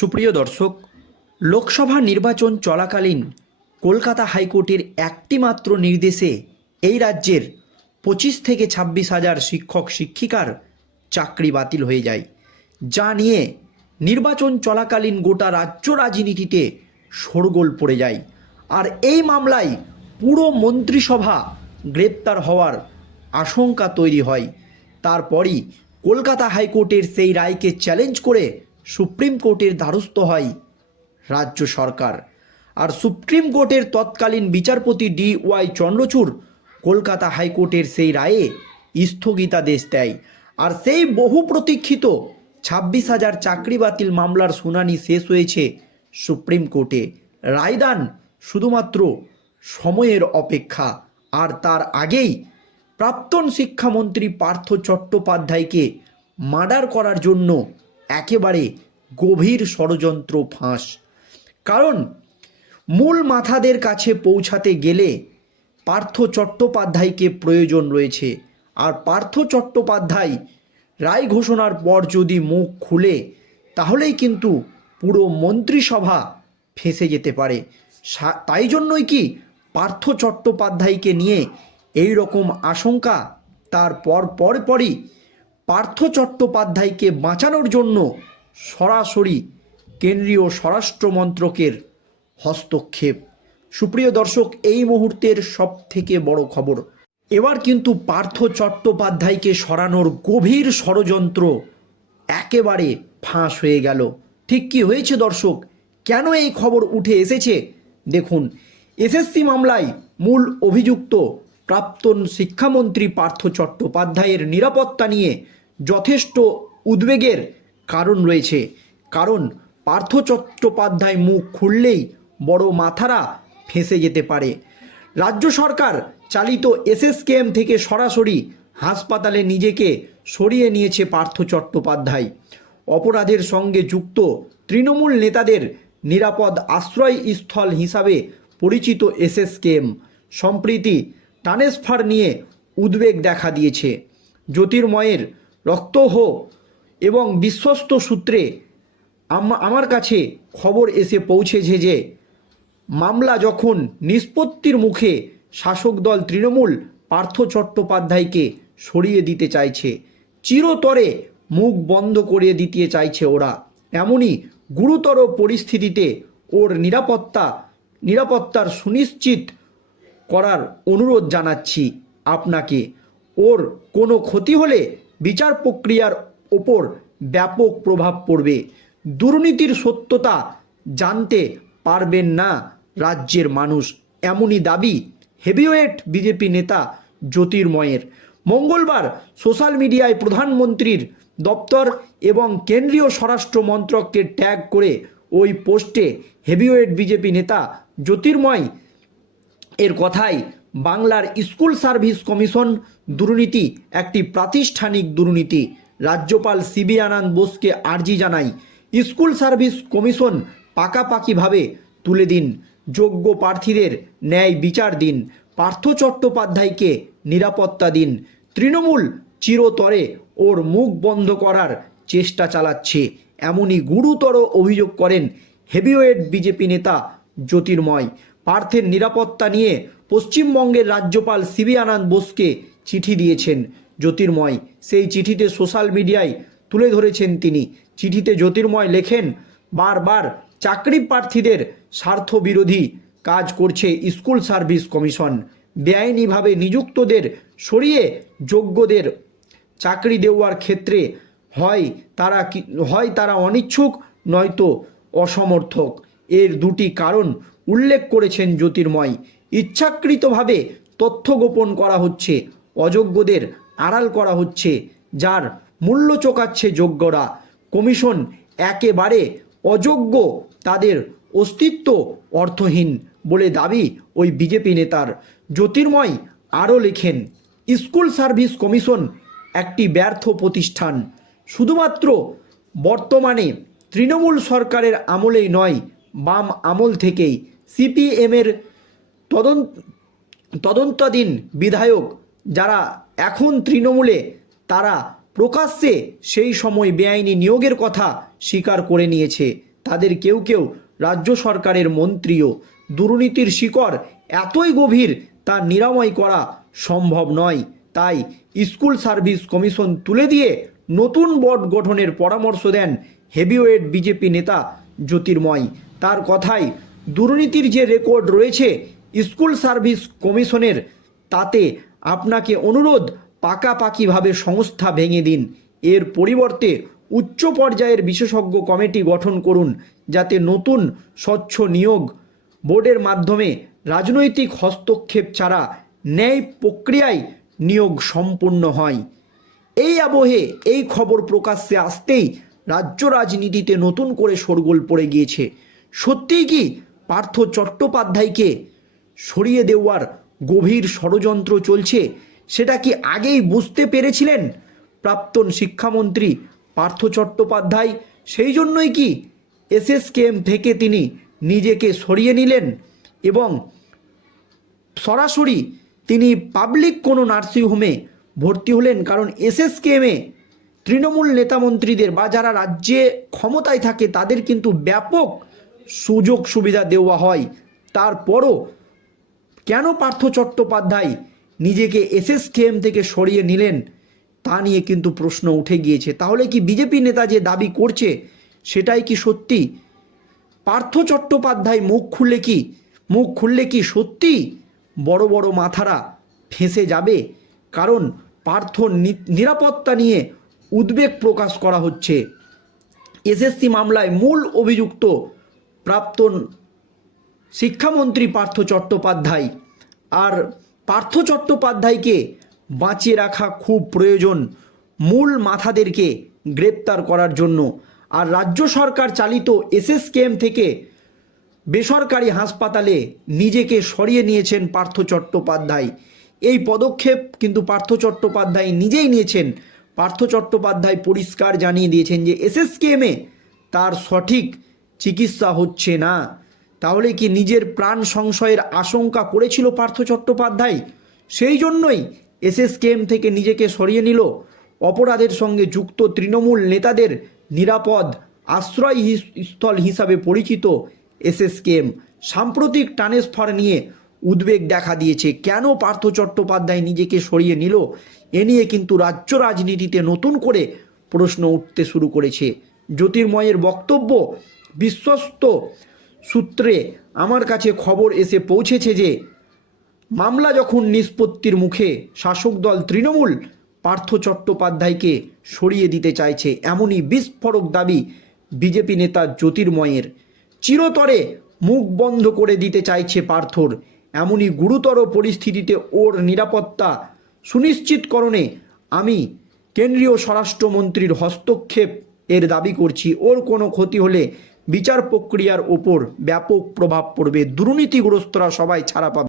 সুপ্রিয় দর্শক, লোকসভা নির্বাচন চলাকালীন কলকাতা হাইকোর্টের একটি মাত্র নির্দেশে এই রাজ্যের পঁচিশ থেকে ছাব্বিশ হাজার শিক্ষক, শিক্ষিকার চাকরি বাতিল হয়ে যায়। যা নিয়ে নির্বাচন চলাকালীন গোটা রাজ্য রাজনীতিতে শোরগোল পড়ে যায়। আর এই মামলায় পুরো মন্ত্রিসভা গ্রেপ্তার হওয়ার আশঙ্কা তৈরি হয়। তারপরই কলকাতা হাইকোর্টের সেই রায়কে চ্যালেঞ্জ করে সুপ্রিম কোর্টের দ্বারস্থ হয় রাজ্য সরকার। আর সুপ্রিম কোর্টের তৎকালীন বিচারপতি ডি ওয়াই চন্দ্রচূড় কলকাতা হাইকোর্টের সেই রায়ে স্থগিতাদেশ দেয়। আর সেই বহু প্রতীক্ষিত ছাব্বিশ হাজার চাকরি বাতিল মামলার শুনানি শেষ হয়েছে সুপ্রিম কোর্টে। রায়দান শুধুমাত্র সময়ের অপেক্ষা। আর তার আগেই প্রাক্তন শিক্ষামন্ত্রী পার্থ চট্টোপাধ্যায়কে মার্ডার করার জন্য একেবারে গভীর ষড়যন্ত্র ফাঁস। কারণ মূল মাথাদের কাছে পৌঁছাতে গেলে পার্থ চট্টোপাধ্যায়কে প্রয়োজন রয়েছে। আর পার্থ চট্টোপাধ্যায় রায় ঘোষণার পর যদি মুখ খুলে, তাহলেই কিন্তু পুরো মন্ত্রিসভা ফেঁসে যেতে পারে। তাই জন্যই কি পার্থ চট্টোপাধ্যায়কে নিয়ে এই রকম আশঙ্কা তার পর পর পরই পার্থ চট্টোপাধ্যায়কে বাঁচানোর জন্য সরাসরি কেন্দ্রীয় স্বরাষ্ট্র মন্ত্রকের হস্তক্ষেপ। সুপ্রিয় দর্শক, এই মুহূর্তের সব থেকে বড় খবর, এবার কিন্তু পার্থ চট্টোপাধ্যায়কে সরানোর গভীর ষড়যন্ত্র একেবারে ফাঁস হয়ে গেল। ঠিক কি হয়েছে দর্শক? কেন এই খবর উঠে এসেছে? দেখুন, এসএসসি মামলায় মূল অভিযুক্ত প্রাক্তন শিক্ষামন্ত্রী পার্থ চট্টোপাধ্যায়ের নিরাপত্তা নিয়ে যথেষ্ট উদ্বেগের কারণ রয়েছে। কারণ পার্থ চট্টোপাধ্যায় মুখ খুললেই বড় মাথারা ফেঁসে যেতে পারে। রাজ্য সরকার চালিত এসএসকেএম থেকে সরাসরি হাসপাতালে নিজেকে সরিয়ে নিয়েছে পার্থ চট্টোপাধ্যায়। অপরাধের সঙ্গে যুক্ত তৃণমূল নেতাদের নিরাপদ আশ্রয়স্থল হিসাবে পরিচিত এসএসকেএম সম্প্রীতি ট্রান্সফার নিয়ে উদ্বেগ দেখা দিয়েছে। জ্যোতির্ময়ের রক্তহ এবং বিশ্বস্ত সূত্রে আম- আমার কাছে খবর এসে পৌঁছেছে যে মামলা যখন নিষ্পত্তির মুখে শাসক দল তৃণমূল পার্থ চট্টোপাধ্যায়কে সরিয়ে দিতে চাইছে, চিরতরে মুখ বন্ধ করে দিতে চাইছে ওরা। এমনই গুরুতর পরিস্থিতিতে ওর নিরাপত্তা, নিরাপত্তার সুনিশ্চিত করার অনুরোধ জানাচ্ছি আপনাকে। ওর কোনো ক্ষতি হলে বিচার প্রক্রিয়ার ওপর ব্যাপক প্রভাব পড়বে। দুর্নীতির সত্যতা জানতে পারবেন না রাজ্যের মানুষ, এমনই দাবি হেভিওয়েট বিজেপি নেতা জ্যোতির্ময়ের। মঙ্গলবার সোশ্যাল মিডিয়ায় প্রধানমন্ত্রীর দপ্তর এবং কেন্দ্রীয় স্বরাষ্ট্র মন্ত্রককে ট্যাগ করে ওই পোস্টে হেভিওয়েট বিজেপি নেতা জ্যোতির্ময় এর কথায় বাংলার স্কুল সার্ভিস কমিশন দুর্নীতি, একটি প্রাতিষ্ঠানিক দুর্নীতি। রাজ্যপাল সিবি আনন্দ বোসকে আর্জি জানাই, স্কুল সার্ভিস কমিশন পাকাপাকিভাবে তুলে দিন, যোগ্য প্রার্থীদের ন্যায় বিচার দিন, পার্থ চট্টোপাধ্যায়কে নিরাপত্তা দিন। তৃণমূল চিরতরে ওর মুখ বন্ধ করার চেষ্টা চালাচ্ছে, এমনই গুরুতর অভিযোগ করেন হেভিওয়েট বিজেপি নেতা জ্যোতির্ময়। পার্থের নিরাপত্তা নিয়ে পশ্চিমবঙ্গের রাজ্যপাল সিবি আনন্দ বোসকে চিঠি দিয়েছেন জ্যোতির্ময়। সেই চিঠিতে সোশ্যাল মিডিয়ায় তুলে ধরেছেন তিনি। চিঠিতে জ্যোতির্ময় লেখেন, বারবার চাকরি প্রার্থীদের স্বার্থবিরোধী কাজ করছে স্কুল সার্ভিস কমিশন। বেআইনিভাবে নিযুক্তদের সরিয়ে যোগ্যদের চাকরি দেওয়ার ক্ষেত্রে হয় তারা হয় তারা অনিচ্ছুক নয়তো অসমর্থক। এর দুটি কারণ উল্লেখ করেছেন জ্যোতির্ময়। ইচ্ছাকৃতভাবে তথ্য গোপন করা হচ্ছে, অযোগ্যদের আড়াল করা হচ্ছে, যার মূল্য চোকাচ্ছে যোগ্যরা। কমিশন একেবারে অযোগ্য, তাদের অস্তিত্ব অর্থহীন বলে দাবি ওই বিজেপি নেতার। জ্যোতির্ময় আরও লেখেন, স্কুল সার্ভিস কমিশন একটি ব্যর্থ প্রতিষ্ঠান। শুধুমাত্র বর্তমানে তৃণমূল সরকারের আমলেই নয়, বাম আমল থেকেই সিপিএমের তদন্ত, তদন্তাধীন বিধায়ক যারা এখন তৃণমূলে, তারা প্রকাশ্যে সেই সময় বেআইনি নিয়োগের কথা স্বীকার করে নিয়েছে। তাদের কেউ কেউ রাজ্য সরকারের মন্ত্রীও। দুর্নীতির শিকড় এতই গভীর, তা নিরাময় করা সম্ভব নয়। তাই স্কুল সার্ভিস কমিশন তুলে দিয়ে নতুন বোর্ড গঠনের পরামর্শ দেন হেভিওয়েট বিজেপি নেতা জ্যোতির্ময়। তার কথায় দুর্নীতির যে রেকর্ড রয়েছে স্কুল সার্ভিস কমিশনের তাতে আপনাকে অনুরোধ, পাকাপাকিভাবে সংস্থা ভেঙে দিন। এর পরিবর্তে উচ্চ পর্যায়ের বিশেষজ্ঞ কমিটি গঠন করুন, যাতে নতুন স্বচ্ছ নিয়োগ বোর্ডের মাধ্যমে রাজনৈতিক হস্তক্ষেপ ছাড়া ন্যায় প্রক্রিয়ায় নিয়োগ সম্পূর্ণ হয়। এই আবহে এই খবর প্রকাশ্যে আসতেই রাজ্য রাজনীতিতে নতুন করে শোরগোল পড়ে গিয়েছে। সত্যিই কি পার্থ চট্টোপাধ্যায়কে সরিয়ে দেওয়ার গভীর ষড়যন্ত্র চলছে, সেটা কি আগেই বুঝতে পেরেছিলেন প্রাক্তন শিক্ষামন্ত্রী পার্থ চট্টোপাধ্যায়? সেই জন্যই কি এসএসকেএম থেকে তিনি নিজেকে সরিয়ে নিলেন এবং সরাসরি তিনি পাবলিক কোনো নার্সিংহোমে ভর্তি হলেন? কারণ এসএসকেএমে তৃণমূল নেতামন্ত্রীদের বা যারা রাজ্যে ক্ষমতায় থাকে তাদের কিন্তু ব্যাপক সুযোগ সুবিধা দেওয়া হয়। তারপরও কেন পার্থ চট্টোপাধ্যায় নিজেকে এসএসকেএম থেকে সরিয়ে নিলেন, তা নিয়ে কিন্তু প্রশ্ন উঠে গিয়েছে। তাহলে কি বিজেপি নেতা যে দাবি করছে, সেটাই কি সত্যি? পার্থ চট্টোপাধ্যায় মুখ খুললে কি, মুখ খুললে কি সত্যি? বড় বড় মাথারা ফেঁসে যাবে, কারণ পার্থ নিরাপত্তা নিয়ে উদ্বেগ প্রকাশ করা হচ্ছে। এসএসসি মামলায় মূল অভিযুক্ত প্রাক্তন শিক্ষামন্ত্রী পার্থ চট্টোপাধ্যায়। আর পার্থ চট্টোপাধ্যায়কে বাঁচিয়ে রাখা খুব প্রয়োজন মূল মাথাদেরকে গ্রেপ্তার করার জন্য। আর রাজ্য সরকার চালিত এসএসকেএম থেকে বেসরকারি হাসপাতালে নিজেকে সরিয়ে নিয়েছেন পার্থ চট্টোপাধ্যায়। এই পদক্ষেপ কিন্তু পার্থ চট্টোপাধ্যায় নিজেই নিয়েছেন। পার্থ চট্টোপাধ্যায় পরিষ্কার জানিয়ে দিয়েছেন যে এসএসকেএমে তার সঠিক চিকিৎসা হচ্ছে না। তাহলে কি নিজের প্রাণ সংশয়ের আশঙ্কা করেছিল পার্থ চট্টোপাধ্যায়? সেই জন্যই এসএসকেএম থেকে নিজেকে সরিয়ে নিল। অপরাধের সঙ্গে যুক্ত তৃণমূল নেতাদের নিরাপদ আশ্রয় স্থল হিসাবে পরিচিত এসএসকেএম। সাম্প্রতিক ট্রান্সফার নিয়ে উদ্বেগ দেখা দিয়েছে। কেন পার্থ চট্টোপাধ্যায় নিজেকে সরিয়ে নিল? এ নিয়ে কিন্তু রাজ্য রাজনীতিতে নতুন করে প্রশ্ন উঠতে শুরু করেছে। জ্যোতির্ময়ের বক্তব্য বিশ্বস্ত সূত্রে আমার কাছে খবর এসে পৌঁছেছে যে, মামলা যখন নিষ্পত্তির মুখে শাসক দল তৃণমূল পার্থ চট্টোপাধ্যায়কে সরিয়ে দিতে চাইছে, এমনই বিস্ফোরক দাবি বিজেপি নেতা জ্যোতির্ময়ের। চিরতরে মুখ বন্ধ করে দিতে চাইছে পার্থর। এমনই গুরুতর পরিস্থিতিতে ওর নিরাপত্তা সুনিশ্চিতকরণে আমি কেন্দ্রীয় স্বরাষ্ট্রমন্ত্রীর হস্তক্ষেপ এর দাবি করছি। ওর কোনো ক্ষতি হলে বিচার প্রক্রিয়ার ওপর ব্যাপক প্রভাব পড়বে। দুর্নীতিগ্রস্তরা সবাই ছাড়া পাবে।